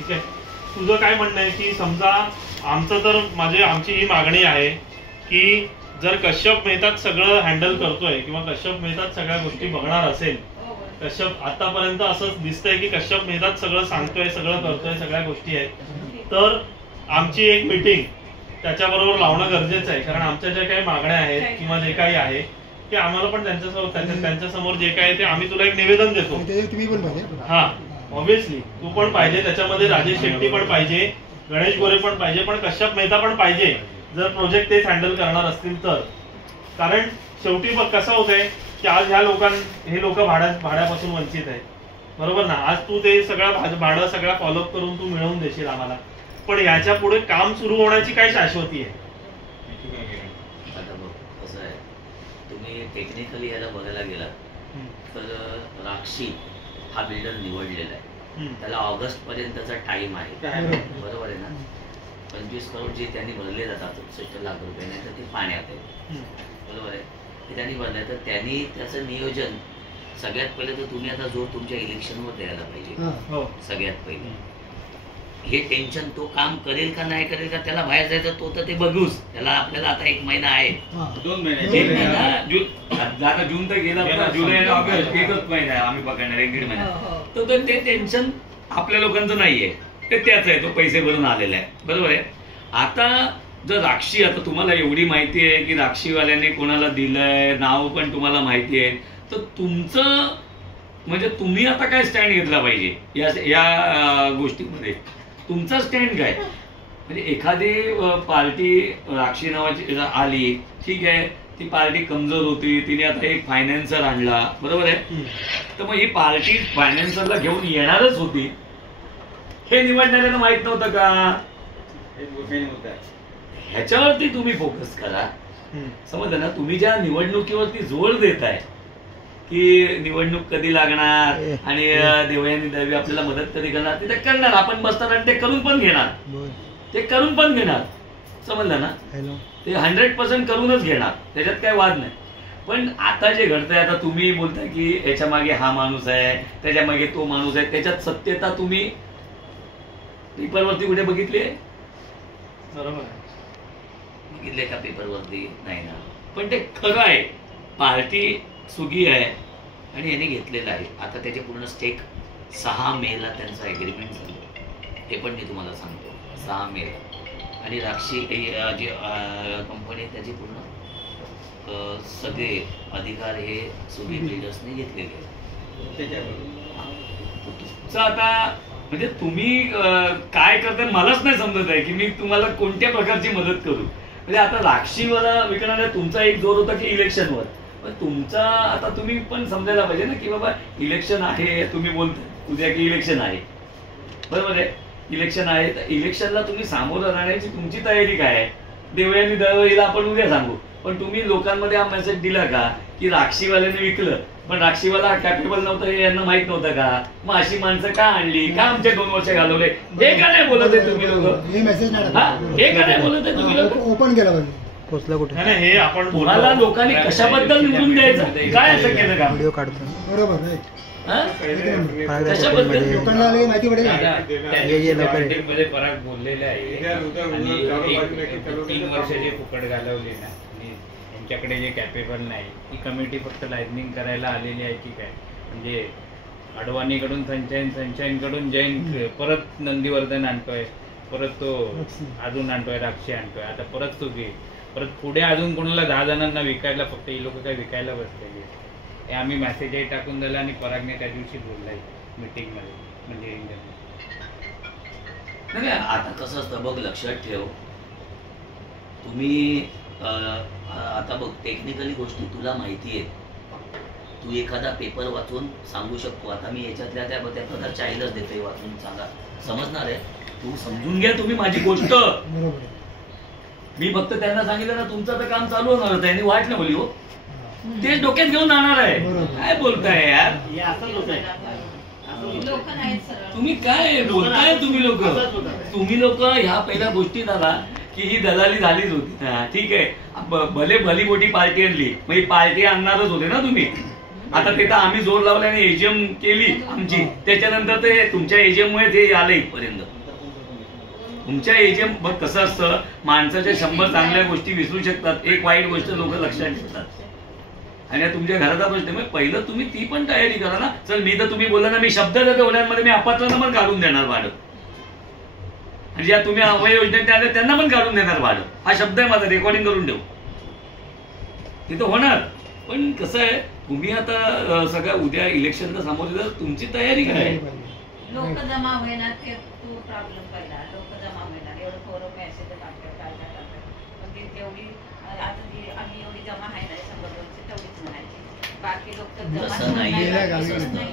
ठीक आहे. तुझं काय म्हणणं आहे की समजा आमचं तर आमची ही मागणी आहे की जर कश्यप मेहतात सगळं हँडल करतोय किंवा कश्यप मेहतात सगळ्या गोष्टी बघणार असेल, कश्यप आतापर्यंत असंच दिसतंय की कश्यप मेहतात सगळं सांगतोय, सगळं करतोय, सगळ्या गोष्टी आहेत, तर आमची एक मीटिंग त्याच्याबरोबर लावणं गरजेचं आहे. कारण आमच्या ज्या काही मागण्या आहेत किंवा जे काही आहे ते आम्हाला पण त्यांच्यासमोर जे काय ते आम्ही तुला एक निवेदन देतो. तुम्ही पण पाहिजे. हा ऑब्व्हियसली तू पण पाहिजे, त्याच्यामध्ये राजेश शेट्टी पण पाहिजे, गणेश गोरे पण पाहिजे, पण कश्यप मेहता पण पाहिजे जर प्रोजेक्ट तेच हँडल करणार असतील तर. कारण शेवटी बघ कसं होतंय की आज हे लोक भाड्यापासून वंचित आहेत, बरोबर ना. आज तू ते सगळं भाडं सगळं फॉलोअप करून तू मिळवून देशील आम्हाला, पण याच्या पुढे काम सुरू होण्याची काय शाश्वती आहे? तुम्ही टेक्निकली याला बघायला गेला तर राक्षी हा बिल्डर निवडलेला आहे, त्याला ऑगस्ट पर्यंतचा टाइम आहे, बरोबर आहे ना. 25 करोड जे त्यांनी भरले जातात 67 लाख रुपये, नाही तर ते पाण्यात आहे, बरोबर आहे. ते त्यांनी भरले तर त्यांनी त्याचं नियोजन सगळ्यात पहिले तर तुम्ही आता जोर तुमच्या इलेक्शनवर द्यायला पाहिजे. सगळ्यात पहिले हे टेन्शन तो काम करेल का नाही करेल का त्याला बाहेर जायचं तो तर ते बघूच. त्याला आपल्याला आता 1 महिना आहे, 2 महिने, जून तर गेला, जुलै आणि ऑगस्ट 1च महिना आहे आम्ही पकडणार, 1-1.5 महिना. तर ते टेन्शन आपल्या लोकांचं नाहीये, ते त्याच आहे, तो पैसे भरून आलेला आहे, बरोबर आहे. आता जर राक्षी, आता तुम्हाला एवढी माहिती आहे की राक्षीवाल्याने कोणाला दिलंय, नाव पण तुम्हाला माहिती आहे, तर तुमचं म्हणजे तुम्ही आता काय स्टँड घेतला पाहिजे या गोष्टीमध्ये? तुमचा स्टँड काय? म्हणजे एखादी पार्टी राक्षी नावाची आली, ठीक आहे, ती पार्टी कमजोर होती, तिने आता एक फायनान्सर आणला, बरोबर आहे. तर मग ही पार्टी फायनान्सरला घेऊन येणारच होती, हे निवडणाऱ्यांना माहित नव्हतं का? ह्याच्यावरती तुम्ही फोकस करा, समजलं ना. तुम्ही ज्या निवडणुकीवरती जोर देताय की निवडणूक कधी लागणार आणि देवयानी दळवी आपल्याला मदत कधी करणार, ते करणार, आपण बसणार आणि ते करून पण घेणार, समजलं ना. ते 100% करूनच घेणार, त्याच्यात काय वाद नाही. पण आता जे घडतंय, आता तुम्ही बोलताय की याच्या मागे हा माणूस आहे, त्याच्या मागे तो माणूस आहे, त्याच्यात सत्यता तुम्ही पेपरवरती कुठे बघितली आहे? बरोबर बघितले का पेपरवरती? नाही ना. पण ते खरं आहे, पार्टी सुगी आहे आणि यांनी घेतलेलं आहे. आता त्याचे पूर्ण स्टेक 6 मेला त्यांचा एग्रीमेंट झालं, हे पण मी तुम्हाला सांगतो, 6 मेला. आणि राक्षी जी कंपनी त्याची पूर्ण सगळे अधिकार हे सुगी बिल्डर्सने घेतलेले आहेत. आता म्हणजे तुम्ही काय करताय मलाच नाही समजत आहे की मी तुम्हाला कोणत्या प्रकारची मदत करू. म्हणजे आता राक्षीवाला विकणाऱ्या तुमचा एक जोर होता की इलेक्शनवर, पण तुमचा आता तुम्ही पण समजायला पाहिजे ना की बाबा इलेक्शन आहे, तुम्ही बोलताय उद्या की इलेक्शन आहे, बरोबर आहे. इलेक्शन आहे तर इलेक्शनला तुम्ही सामोरं राहण्याची तुमची तयारी काय आहे? देवयानी दळवीला आपण उद्या सांगू, पण तुम्ही लोकांमध्ये हा मेसेज दिला का की राक्षीवाल्याने विकलं, पण राक्षीवाला कॅपेबल नव्हतं हे यांना माहित नव्हतं का? मग अशी माणसं का आणली, का आमचे 2 वर्ष घालवले, हे का नाही बोलत आहे तुम्ही लोक? हे का नाही बोलत आहे तुम्ही लोक? ओपन केलं पाहिजे, पोचला कुठे हे आपण कोणाला लोकांनी कशाबद्दल निवडून द्यायचं, काय असं केलं का? व्हिडिओ काढतो, बरोबर आहे. लोकांना माहिती पडेल पराग बोललेले आहे आणि 3 वर्ष जे फुकट घालवले ना, यांच्याकडे जे कॅपेबल नाही, ही कमिटी फक्त लायझनिंग करायला आलेली आहे की काय? म्हणजे अडवाणीकडून संचयनकडून जैन परत नंदीवर्धन आणतोय, परत तो अजून आणतोय, राक्षी आणतोय, आता परत तुम्ही परत पुढे अजून कोणाला 10 जणांना विकायला, फक्त ही लोक काय विकायला बसलेली. हे आम्ही मेसेजही टाकून दिला आणि परागने त्या दिवशी बोललाय मीटिंगमध्ये. म्हणजे नाही, आता कसं असतं बघ, लक्षात ठेव, तुम्ही आता बघ टेक्निकली गोष्टी तुला माहिती आहे, तू एखादा पेपर वाचून सांगू शकतो. आता मी याच्यातल्या त्या प्रकारच्या आईलाच देतोय वाचून सांगा, समजणार आहे, तू समजून घ्या तुम्ही माझी गोष्ट. मी फक्त त्यांना सांगितलं ना तुमचं तर काम चालू होणार होतं, त्यांनी वाट नाही बोली हो, तेच डोक्यात घेऊन जाणार आहे. काय बोलताय यार, तुम्ही काय बोलताय? तुम्ही लोक ह्या पहिल्या गोष्टी झाला की ही दलाली झालीच होती ना, ठीक आहे. भले भली मोठी पार्टी आणली, मग ही पार्टी आणणारच होते ना तुम्ही, आता ते तर आम्ही जोर लावल्याने एजीएम केली आमची, त्याच्यानंतर ते तुमच्या एजीएम मुळे ते आलं इथपर्यंत. तुमच्या एजीएम बघ कसं असतं, माणसाच्या 100 चांगल्या गोष्टी विसरू शकतात, एक वाईट गोष्ट लोक लक्षात ठेवतात. आणि तुमच्या घराचा प्रश्न मग पहिलं तुम्ही ती पण तयारी करा ना. चल मी तर तुम्ही बोलला ना, मी शब्द देतो ओढ्यांमध्ये मी अपात्रांना पण काढून देणार भाडं, आणि ज्या तुम्ही अवय योजनेत आले त्यांना पण काढून देणार भाडं. हा शब्द आहे माझा, रेकॉर्डिंग करून ठेवू. तिथं होणार. पण कसं आहे, तुम्ही आता सगळ्या उद्या इलेक्शनला सामोरे तुमची तयारी काय? लोक जमा होईना ते तू प्रॉब्लेम पहिला. लोक जमा होईना एवढं फोरम मेसेज टाकतात काय काय टाकतात, पण ती तेवढी आता ती आम्ही एवढी जमा आहे ना 100-200 तेवढीच म्हणायची. बाकी लोक तसं नाहीये. जमा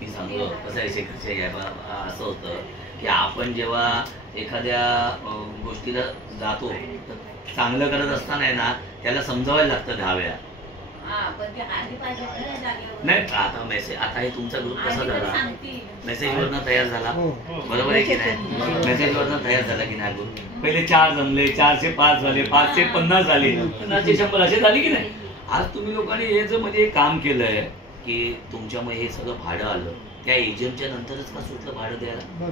मी सांगलो कसं आहे शेखरच्या असं होतं की आपण जेव्हा एखाद्या गोष्टीला जातो तर चांगलं करत असताना आहे ना त्याला समजावायला लागतं 10 वेळा. नाही आता मेसेज, आता हे तुमचा ग्रुप कसा झाला, मेसेजवरनं तयार झाला, बरोबर आहे की नाही? मेसेजवरनं तयार झाला की नाही ग्रुप. पहिले 4 जमले, 4 से 5 झाले, 5 से 50 झाले, 50 से 100 असे झाले की नाही? आज तुम्ही लोकांनी हे जर म्हणजे काम केलंय की तुमच्यामुळे हे सगळं भाडं आलं, त्या एजंटच्या नंतरच का सुटलं भाडं द्यायला?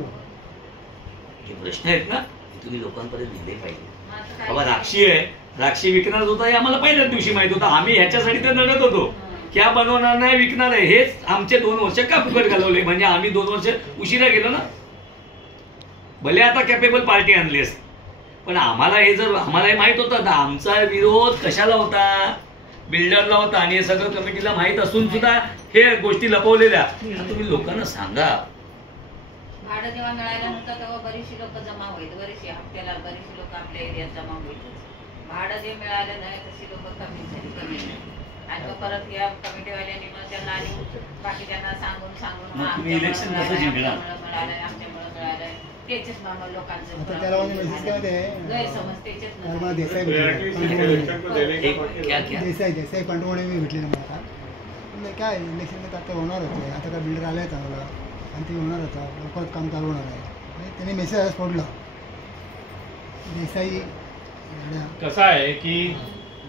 हे प्रश्न आहेत ना, तुम्ही लोकांपर्यंत नेले पाहिजे. बाबा राक्षी आहे, राक्षी विकणार होता हे आम्हाला पहिल्याच दिवशी माहित होतं. आम्ही ह्याच्यासाठी तर लढत होतो, क्या बनवणार नाही विकणार आहे. हेच आमचे 2 वर्ष का फुकट घालवले, म्हणजे आम्ही 2 वर्ष उशिरा गेलो ना. भले आता कॅपेबल पार्टी आणली असते, पण आम्हाला हे जर आम्हाला माहित होतं तर आमचा विरोध कशाला होता, बिल्डरला होता. आणि हे सगळं कमिटीला माहित असून सुद्धा हे गोष्टी लपवलेल्या. तुम्ही लोकांना सांगा. भाडं जेव्हा मिळायला नव्हतं तेव्हा बरीचशी लोक जमा होईल, बरीचशी हप्त्याला बरीचशी लोक आपल्या एरियात जमा होईल. भाडं जे मिळालं नाही तशी लोक कमी झाली. आणि मग परत या कमिटीवाल्यांनी मग त्यांना आणि बाकीच्यांना सांगून तुम्ही इलेक्शन कसं जिंकणार? मिळालंय, आमच्यामुळे मिळालंय. त्याचेच लोकांचं गैरसमज त्याचेच देसाई पंडवणे मी भेटले मला आता. काय इलेक्शन आता होणार होतं, आता काय बिल्डर आलाय चांगला आणि ते होणार होता, लवकरच काम चालू होणार आहे. त्यांनी मेसेज फोडला. देसाई कसं आहे की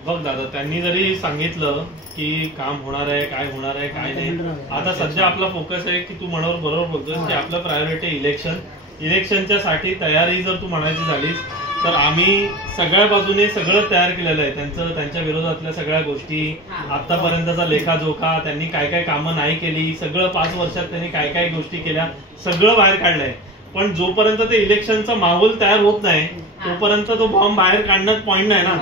बघ दादा, त्यांनी जरी सांगितलं की काम होणार आहे, काय होणार आहे काय नाही, आता सध्या आपला फोकस आहे की तू मनावर बरोबर बोलतोस की आपलं प्रायोरिटी इलेक्शन. इलेक्शनच्या साठी तयारी जर तू म्हणायची झालीस तर आम्ही सगळ्या बाजूने सगळं तयार केलेलं आहे. त्यांच्या विरोधातल्या सगळ्या गोष्टी, आतापर्यंतचा लेखाजोखा, त्यांनी काय काय कामं नाही केली, सगळं 5 वर्षात त्यांनी काय काय गोष्टी केल्या, सगळं बाहेर काढलंय. पण जोपर्यंत ते इलेक्शनचा माहोल तयार होत नाही तोपर्यंत तो बॉम्ब बाहेर काढण्यात पॉईंट नाही ना.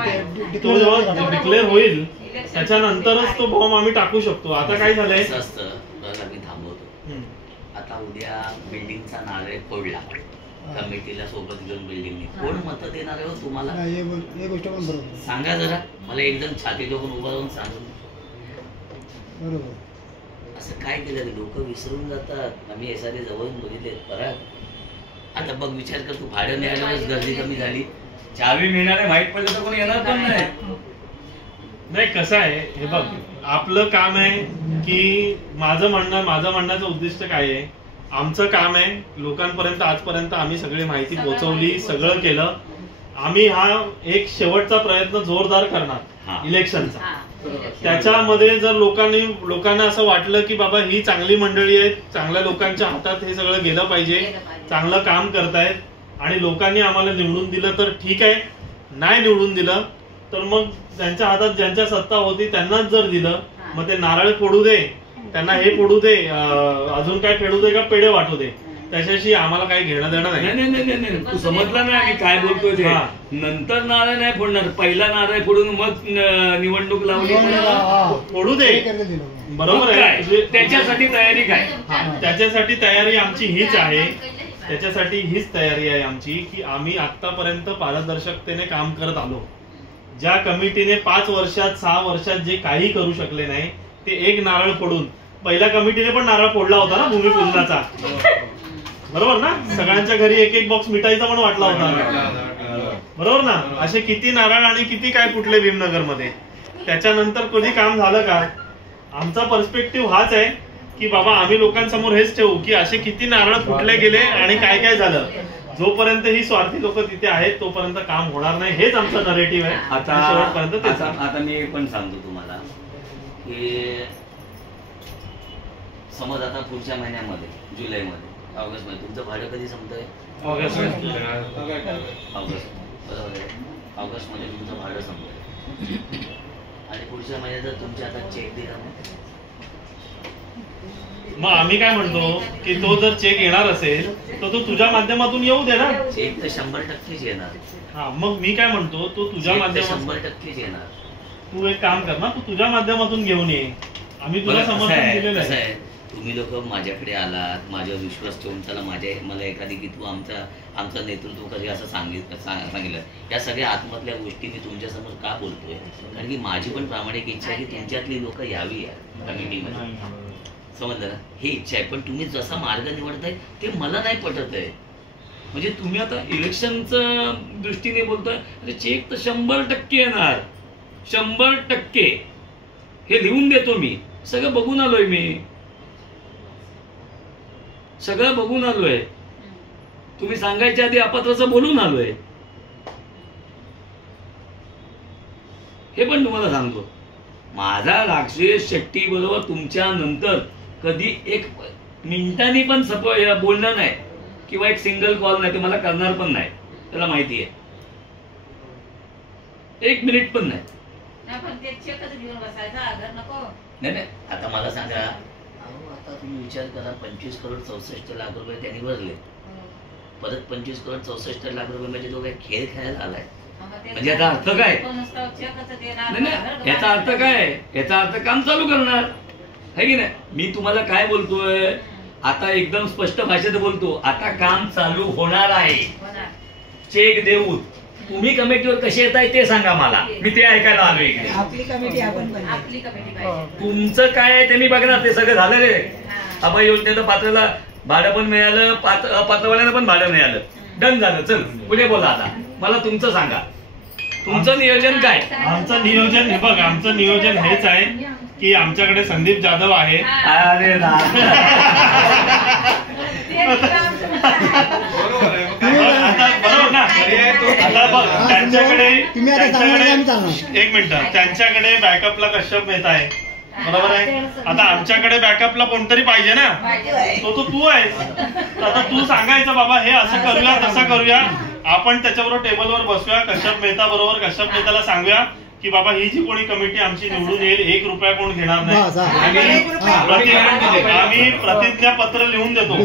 तो जेव्हा डिक्लेअर होईल त्याच्यानंतरच तो बॉम्ब आम्ही टाकू शकतो. आता काय झालंय, मी थांबवतो. आता उद्या बिल्डिंगचा नारळ फोडला, कमिटीला सोबत घेऊन बिल्डिंग, कोण मत देणार आहे हो तुम्हाला? हे गोष्ट पण बरोबर सांगा जरा मला, एकदम छाती डोकून उभा राहून सांगून. बरोबर असं काय केलं लोक विसरून जातात. आम्ही एखादे जवळून बघितले परत. आता बघ विचार कर, तू भाडं मिळाल्यावरच गर्दी कमी झाली. चावी मिळणार माहित पडलं तर कोणी येणार पण नाही. नाही कसं आहे हे बघ, आपलं काम आहे की माझं म्हणण्याचं उद्दिष्ट काय आहे, आमचं काम आहे लोकांपर्यंत आजपर्यंत आम्ही सगळी माहिती पोहोचवली, सगळं केलं. आम्ही हा एक शेवटचा प्रयत्न जोरदार करणार इलेक्शनचा. त्याच्यामध्ये जर लोकांना असं वाटलं की बाबा ही चांगली मंडळी आहे, चांगल्या लोकांच्या हातात हे सगळं गेलं पाहिजे, चांगलं काम करतायत आणि लोकांनी आम्हाला निवडून दिलं तर ठीक आहे, नाही निवडून दिलं तर मग त्यांच्या हातात ज्यांच्या सत्ता होती त्यांनाच जर दिलं, मग ते नारळ फोडू दे, त्यांना हे फोडू दे, अजून काय फेडू दे का पेढे वाटू दे, त्याच्याशी आम्हाला काही घेणं देणं नाही. तू समजला ना मी काय बोलतोय ते. नंतर नारळ नाही फोडणार, पहिला नारळ फोडून मग निवडणूक लावली फोडू दे. बरोबर आहे. त्याच्यासाठी तयारी काय? त्याच्यासाठी तयारी आमची हीच आहे. त्याच्यासाठी हीच तयारी आहे आमची की आम्ही आतापर्यंत पारदर्शकतेने काम करत आलो. ज्या कमिटीने 5 वर्षात 6 वर्षात जे काही करू शकले नाही ते एक नारळ फोडून, पहिल्या कमिटीने पण नारळ फोडला होता ना भूमिपूजनाचा, बरोबर ना, सगळ्यांच्या घरी एक बॉक्स मिठाईचा पण वाटला होता, बरोबर ना. असे किती नारळ आणि किती काय फुटले भीमनगर मध्ये. त्याच्यानंतर कधी काम झालं का? आमचा पर्स्पेक्टिव्ह हाच आहे की बाबा आम्ही लोकांसमोर हेच ठेवू की असे किती नारळ फुटले गेले आणि काय काय झालं. जोपर्यंत ही स्वार्थी लोक तिथे आहेत तोपर्यंत काम होणार नाही, हेच आमचं नरेटिव्ह आहे. आता मी पण सांगतो तुम्हाला की समज आता पुढच्या महिन्यामध्ये जुलैमध्ये ऑगस्टमध्ये तुमचं भाडं कधी संपतंय? ऑगस्ट बरोबर आहे. ऑगस्टमध्ये तुमचं भाडं संपतंय आणि पुढच्या महिन्यात जर तुमच्या आता चेक दिला मग आम्ही काय म्हणतो की तो जर चेक येणार असेल तर तो तुझ्या माध्यमातून येऊ दे ना. चेक तर 100%च येणार. हा मग मी काय म्हणतो तो तुझ्या माध्यमातून 100%च येणार. तू एक काम कर ना, तू तुझ्या माध्यमातून घेऊन ये. आम्ही तुला समर्थन दिलेलं आहे. तुम्ही लोक माझ्याकडे आलात, माझ्यावर विश्वास ठेवून चला मला एखादी की तू आमचं नेतृत्व कधी असं सांगितलं. या सगळ्या आत्महत्या गोष्टी मी तुमच्यासमोर का बोलतोय? कारण की माझी पण प्रामाणिक इच्छा आहे की तुमच्यातली लोक यावी या कमिटीमध्ये. समजलं ना? ही इच्छा आहे. पण तुम्ही जसा मार्ग निवडताय ते मला नाही पटत आहे. म्हणजे तुम्ही आता इलेक्शनच्या दृष्टीने बोलतोय, चेक तर 100% येणार, 100%. हे लिहून देतो मी, सगळं बघून आलोय सगळं बघून आलोय. तुम्ही सांगायच्या आधी अपात्राचं बोलून आलोय. हे पण तुम्हाला सांगतो, माझा राक्षस शेट्टी बरोबर तुमच्या नंतर कधी एक मिनिटांनी पण बोलणं नाही किंवा एक सिंगल कॉल नाही, ते मला करणार पण नाही, त्याला माहिती आहे. 1 मिनिट पण नाही. नाही आता मला सांगा, आता तुम्ही विचार करा, 25 करोड 64 लाख रुपये त्यांनी भरले, परत 25 करोड 64 लाख रुपये म्हणजे तो काय खेळ खेळायला आलाय? म्हणजे याचा अर्थ काय? नाही, याचा अर्थ काय? याचा अर्थ काम चालू करणार है की नाही? मी तुम्हाला काय बोलतोय आता, एकदम स्पष्ट भाषेत बोलतो, आता काम चालू होणार आहे. चेक देऊ. तुम्ही कमिटीवर कसे येताय ते सांगा मला, मी ते ऐकायला आलो इकडे. आपली कमिटी तुमचं काय आहे ते मी बघणार. ते सगळं झालेलं आहे. अभय योजनेचं पात्राला भाडं पण मिळालं, पात्रवाल्यानं पण भाडं मिळालं, डन झालं. चल पुढे बोला. आता मला तुमचं सांगा, तुमचं नियोजन काय? आमचं नियोजन हे बघ, आमचं नियोजन हेच आहे की आमच्याकडे संदीप जाधव आहे. अरे बरोबर ना? आता बघ, त्यांच्याकडे एक मिनिट, त्यांच्याकडे बॅकअपला कश्यप मेहता आहे, बरोबर आहे. आता आमच्याकडे बॅकअपला कोणतरी पाहिजे ना, तो तू आहेस. आता तू सांगायचं बाबा हे असं करूया तसं करूया, आपण त्याच्याबरोबर टेबलवर बसूया, कश्यप मेहता बरोबर कश्यप मेहताला सांगूया की बाबा ही जी कोणी कमिटी आमची निवडून येईल 1 रुपया कोण घेणार नाही. आम्ही प्रतिज्ञापत्र लिहून देतो.